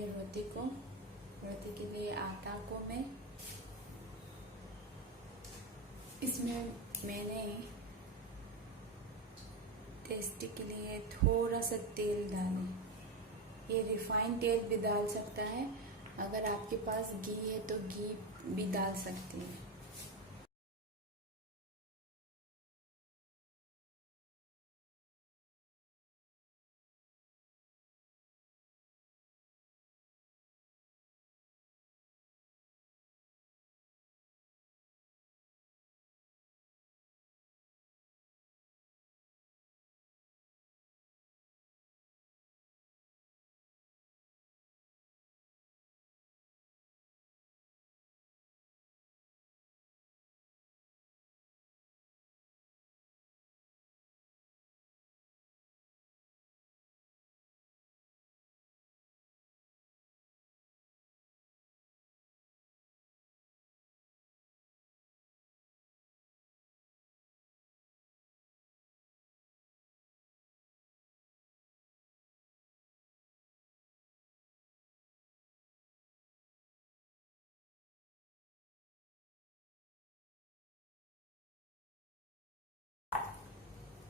ये रोटी के लिए आटा को मैं इसमें मैंने टेस्टी के लिए थोड़ा सा तेल डालें। ये रिफाइंड तेल भी डाल सकता है, अगर आपके पास घी है तो घी भी डाल सकती है।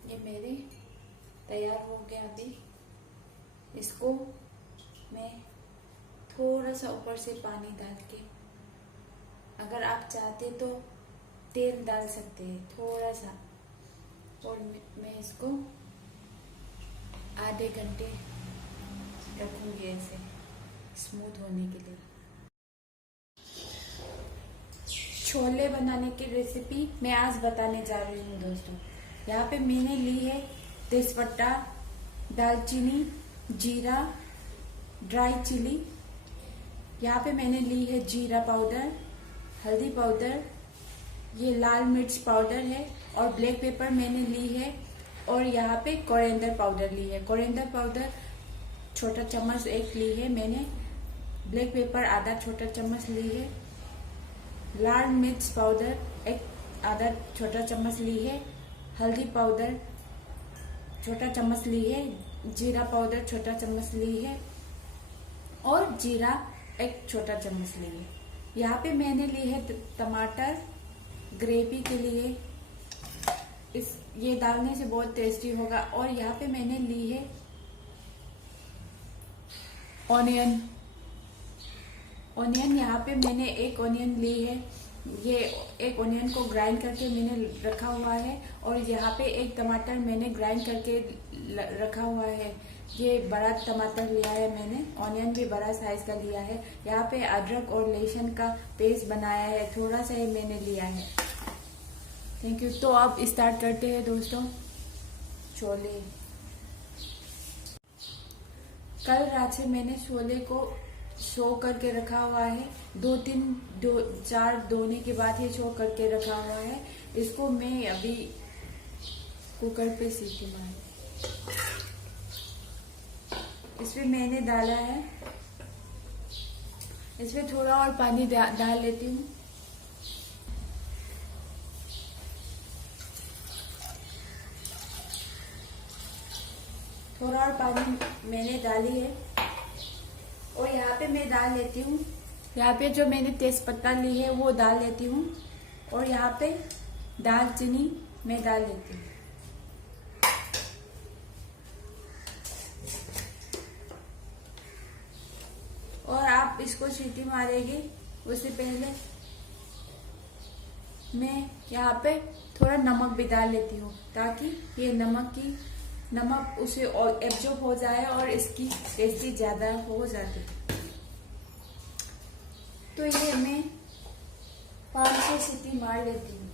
ये मेरे तैयार हो गया। अभी इसको मैं थोड़ा सा ऊपर से पानी डाल के, अगर आप चाहते तो तेल डाल सकते हैं थोड़ा सा, और मैं इसको आधे घंटे रखूंगी ऐसे स्मूथ होने के लिए। छोले बनाने की रेसिपी मैं आज बताने जा रही हूँ दोस्तों। यहाँ पे मैंने ली है तेजपत्ता, दालचीनी, जीरा, ड्राई चिली। यहाँ पे मैंने ली है जीरा पाउडर, हल्दी पाउडर, ये लाल मिर्च पाउडर है, और ब्लैक पेपर मैंने ली है, और यहाँ पे कोरिएंडर पाउडर ली है। कोरिएंडर पाउडर छोटा चम्मच एक ली है मैंने, ब्लैक पेपर आधा छोटा चम्मच ली है, लाल मिर्च पाउडर एक आधा छोटा चम्मच ली है, हल्दी पाउडर छोटा चम्मच ली है, जीरा पाउडर छोटा चम्मच ली है, और जीरा एक छोटा चम्मच ली है। यहाँ पे मैंने ली है टमाटर ग्रेवी के लिए, ये डालने से बहुत टेस्टी होगा। और यहाँ पे मैंने ली है ऑनियन। यहाँ पे मैंने एक ऑनियन ली है, ये एक ऑनियन को ग्राइंड करके मैंने रखा हुआ है, और यहाँ पे एक टमाटर मैंने ग्राइंड करके रखा हुआ है। ये बड़ा टमाटर लिया है मैंने, ऑनियन भी बड़ा साइज का लिया है। यहाँ पे अदरक और लहसुन का पेस्ट बनाया है, थोड़ा सा ही मैंने लिया है। Thank you. तो अब स्टार्ट करते हैं दोस्तों। छोले, कल रात से मैंने छोले को सो करके रखा हुआ है, 2-4 धोने के बाद ये सो करके रखा हुआ है। इसको मैं अभी कुकर पे सीटी मार, इसमें मैंने डाला है, इसमें थोड़ा और पानी डाल लेती हूँ। थोड़ा और पानी मैंने डाली है, और यहाँ पे मैं डाल लेती हूँ, यहाँ पे जो मैंने तेजपत्ता ली है वो डाल लेती हूँ, और यहाँ पे दालचीनी मैं डाल लेती हूँ। और आप इसको सीटी मारेंगे उससे पहले मैं यहाँ पे थोड़ा नमक भी डाल लेती हूँ, ताकि ये नमक उसे एब्जॉर्ब हो जाए और इसकी टेस्टी ज्यादा हो जाती है। तो ये मैं 5-6 सीटी मार लेती हूँ।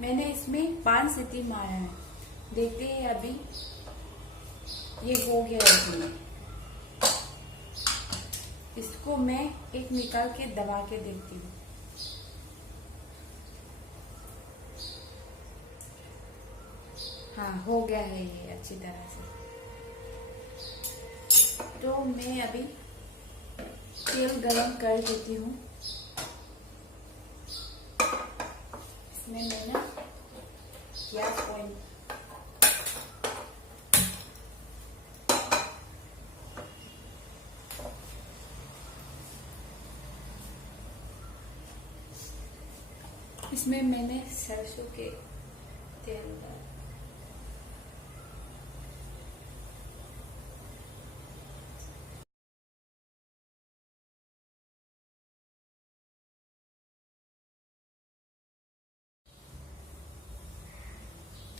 मैंने इसमें 5 सीटी मारा है। देखते हैं अभी ये हो गया है इसमें। इसको मैं एक निकाल के दबा के देखती हूँ। हाँ, हो गया है ये अच्छी तरह से। तो मैं अभी तेल गरम कर देती हूँ। इसमें मैं ना गैस ऑन इसमें मैंने सरसों के तेल डाला।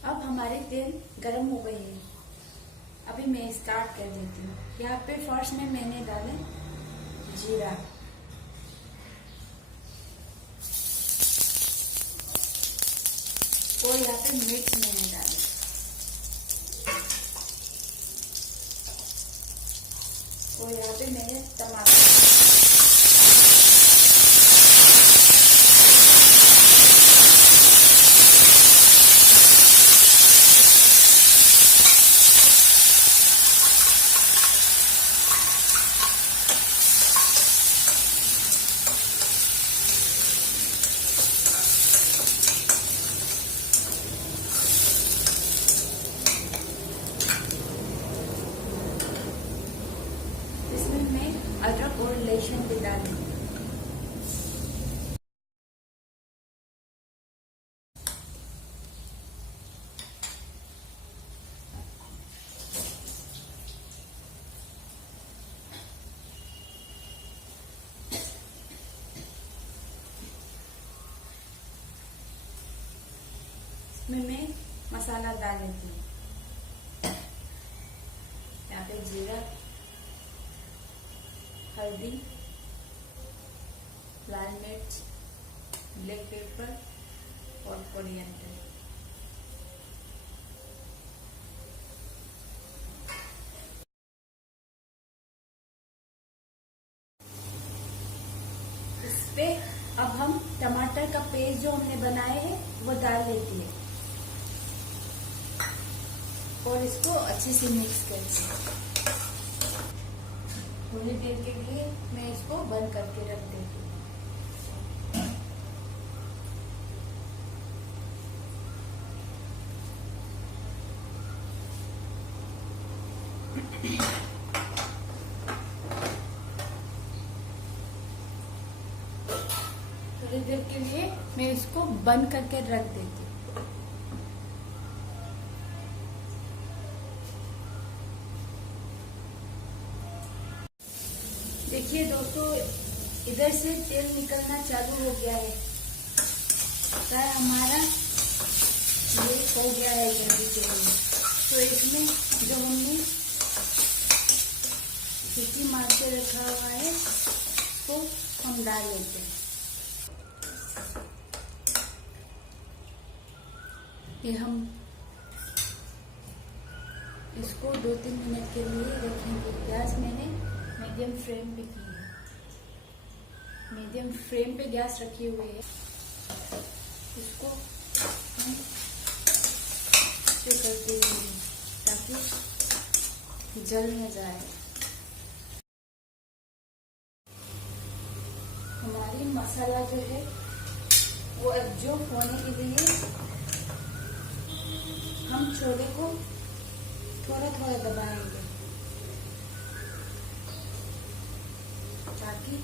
अब हमारे तेल गरम हो गई है। अभी मैं स्टार्ट कर देती हूँ। यहाँ पे फर्स्ट में मैंने डाले जीरा, और यहाँ पे मिर्च मैंने डाले, और यहाँ पे मैंने टमाटर, इसमें मैं अदरक और लहसुन भी डाली। इसमें मैं मसाला डाल देती हूँ। यहाँ पे जीरा, हल्दी, लाल मिर्च, ब्लैक पेपर और कोरिएंडर। इस पे अब हम टमाटर का पेस्ट जो हमने बनाए हैं वो डाल देती है और इसको अच्छे से मिक्स करती हूँ। थोड़ी देर के लिए मैं इसको बंद करके रख देती हूँ। थोड़ी देर के लिए मैं इसको बंद करके रख देती हूँ। देखिए दोस्तों, इधर से तेल निकलना चालू हो गया है। हमारा ये हो गया है जल्दी के लिए। तो इसमें जो हमने सीटी मार के रखा हुआ है तो हम डाल लेते हैं। ये हम इसको 2-3 मिनट के लिए रखेंगे। गैस मैंने मीडियम फ्लेम पे की है। मीडियम फ्लेम पे गैस रखी हुई है। इसको हम करते हुए ताकि जल न जाए। हमारी मसाला जो है वो एब्जॉर्ब होने के लिए हम छोले को थोड़ा थोड़ा दबाएंगे ताकि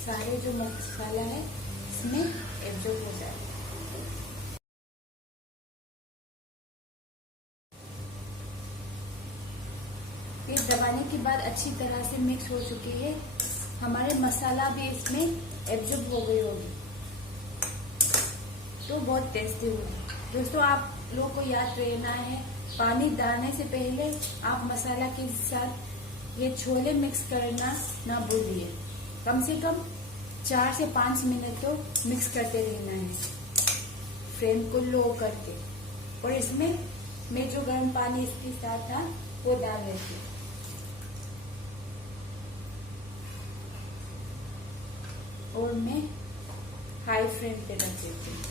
सारे जो मसाला है इसमें एब्जॉर्ब हो जाए। ये दबाने के बाद अच्छी तरह से मिक्स हो चुकी है। हमारे मसाला भी इसमें एब्जॉर्ब हो गई होगी तो बहुत टेस्टी होगी। दोस्तों, आप लोगों को याद रहना है, पानी डालने से पहले आप मसाला के साथ ये छोले मिक्स करना ना भूलिए। कम से कम 4 से 5 मिनट तो मिक्स करते रहना है फ्लेम को लो करके। और इसमें मैं जो गर्म पानी इसके साथ था वो डाल देती हूँ। और मैं हाई फ्लेम पे रख देती हूँ।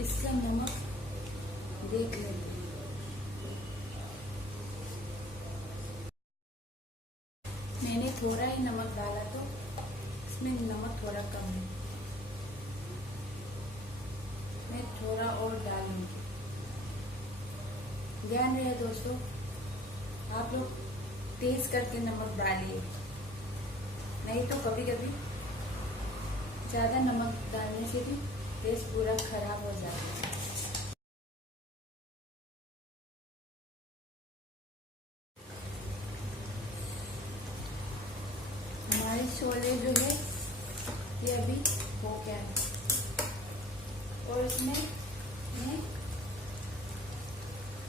इसका नमक देख लेते हैं। मैंने थोड़ा ही नमक डाला तो इसमें नमक थोड़ा कम है, मैं थोड़ा और डालूंगी। ध्यान रहे दोस्तों, आप लोग तेज करके नमक डालिए, नहीं तो कभी कभी ज्यादा नमक डालने से भी टेस्ट पूरा खराब हो जाता है। हमारे छोले जो है ये अभी हो गया है, और इसमें मैं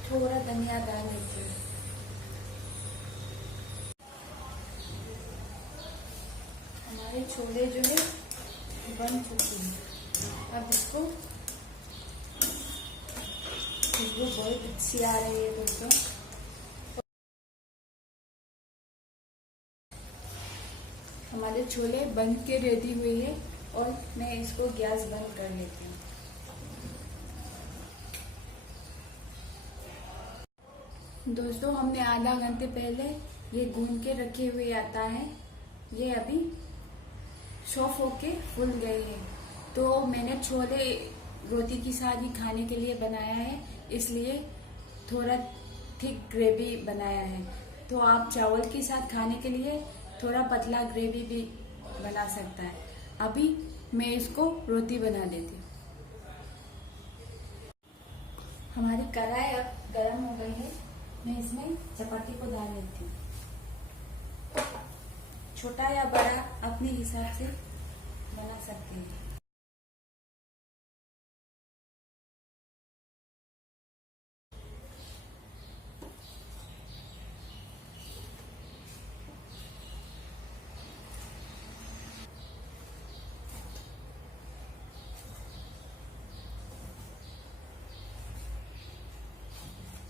थोड़ा धनिया डाल देती हूँ। हमारे छोले जो है बन चुके हैं। अब इसको खुशबू बहुत अच्छी आ रही है दोस्तों। हमारे छोले बन के रेडी हुए हैं और मैं इसको गैस बंद कर लेती हूँ। दोस्तों हमने आधा घंटे पहले ये गूंद के रखे हुए आता है, ये अभी सॉफ्ट होके फूल गए हैं। तो मैंने छोले रोटी के साथ ही खाने के लिए बनाया है, इसलिए थोड़ा थिक ग्रेवी बनाया है। तो आप चावल के साथ खाने के लिए थोड़ा पतला ग्रेवी भी बना सकता है। अभी मैं इसको रोटी बना देती हूँ। हमारी कढ़ाई अब गर्म हो गई है, मैं इसमें चपाती को डाल लेती हूँ। छोटा या बड़ा अपने हिसाब से बना सकते हैं।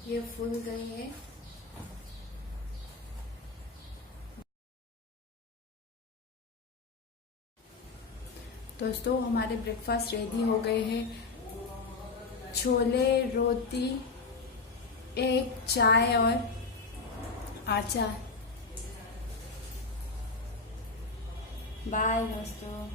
ये फूल गई है। दोस्तों हमारे ब्रेकफास्ट रेडी हो गए हैं। छोले, रोटी, एक चाय और अचार। बाय दोस्तों।